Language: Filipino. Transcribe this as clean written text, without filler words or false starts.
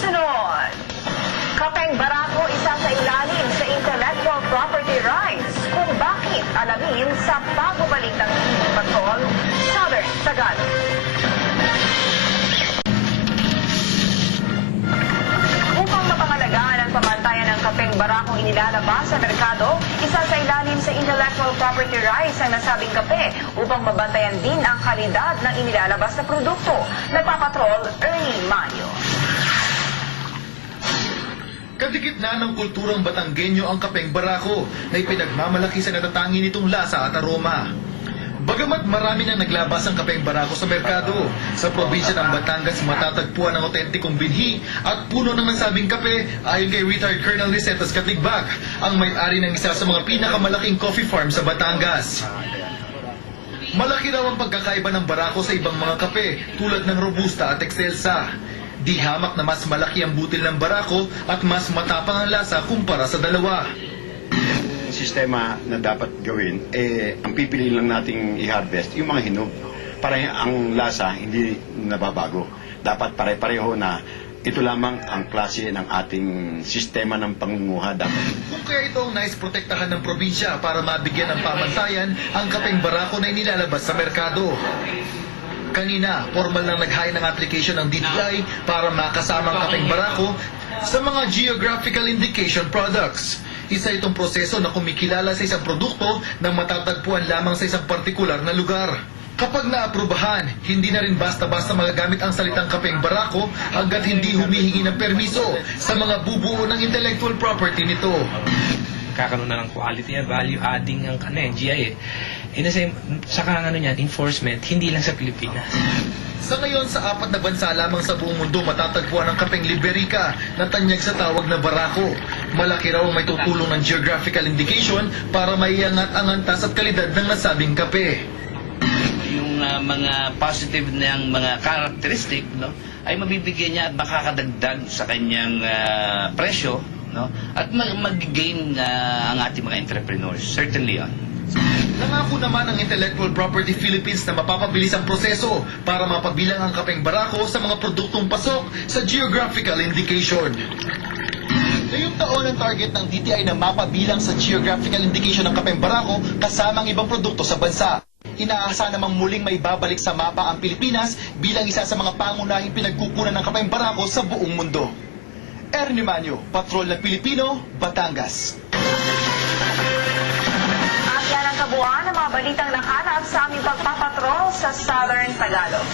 Sunod, Kapeng Barako isa sa ilalim sa intellectual property rights. Kung bakit, alamin sa pagbabalik ng TV Patrol, Southern Tagalog. Upang mapangalagaan ang pamantayan ng Kapeng Barakong inilalabas sa merkado, isa sa ilalim sa intellectual property rights ang nasabing kape upang mabantayan din ang kalidad ng inilalabas na produkto. Nagpapatrol, Ernie Mayo. Kadikit na ng kulturang Batanggenyo ang Kapeng Barako na ipinagmamalaki sa natatangi nitong lasa at aroma. Bagamat marami nang naglabas ang Kapeng Barako sa merkado, sa probinsya ng Batangas matatagpuan ang otentikong binhi at puno ng nasabing kape ayon kay retired Colonel Risetas Katigbak, ang may-ari ng isa sa mga pinakamalaking coffee farm sa Batangas. Malaki raw ang pagkakaiba ng Barako sa ibang mga kape tulad ng Robusta at Excelsa. Di hamak na mas malaki ang butil ng Barako at mas matapang ang lasa kumpara sa dalawa. Sistema na dapat gawin, ang pipili lang nating i-harvest, yung mga hinog. Para ang lasa hindi nababago. Dapat pare-pareho na ito lamang ang klase ng ating sistema ng pangunguha dapat. Kung kaya ito ang nais protektahan ng probinsya para mabigyan ng pamantayan ang Kapeng Barako na inilalabas sa merkado. Kanina, formal nang nag-hire ng application ng DTI para makasama ang Kapeng Barako sa mga geographical indication products. Isa itong proseso na kumikilala sa isang produkto na matatagpuan lamang sa isang partikular na lugar. Kapag naaprubahan, hindi na rin basta-basta magagamit ang salitang Kapeng Barako hanggat hindi humihingi ng permiso sa mga bubuo ng intellectual property nito. Kakaroon na ng quality and value adding ang GI saka enforcement, hindi lang sa Pilipinas. Sa ngayon, sa 4 na bansa lamang sa buong mundo matatagpuan ang Kapeng Liberica na tanyag sa tawag na Barako. Malaki raw ang may tutulong ng geographical indication para maiangat ang antas at kalidad ng nasabing kape. Yung mga positive niyang mga characteristic, no, ay mabibigyan niya at makakadagdag sa kanyang presyo, no, at mag-gain ang ating mga entrepreneurs. Certainly yun. Nangako naman ang Intellectual Property Philippines na mapapabilis ang proseso para mapabilang ang Kapeng Barako sa mga produktong pasok sa geographical indication. Ngayong taon ang target ng DTI na mapabilang sa geographical indication ng Kapeng Barako kasama ang ibang produkto sa bansa. Inaasahan namang muling may babalik sa mapa ang Pilipinas bilang isa sa mga pangunahing pinagkukunan ng Kapeng Barako sa buong mundo. Ernie Manyo, Patrol ng Pilipino, Batangas. Yan ang kabuuan ng mga balitang nakalap sa aming pagpapatrol sa Southern Tagalog.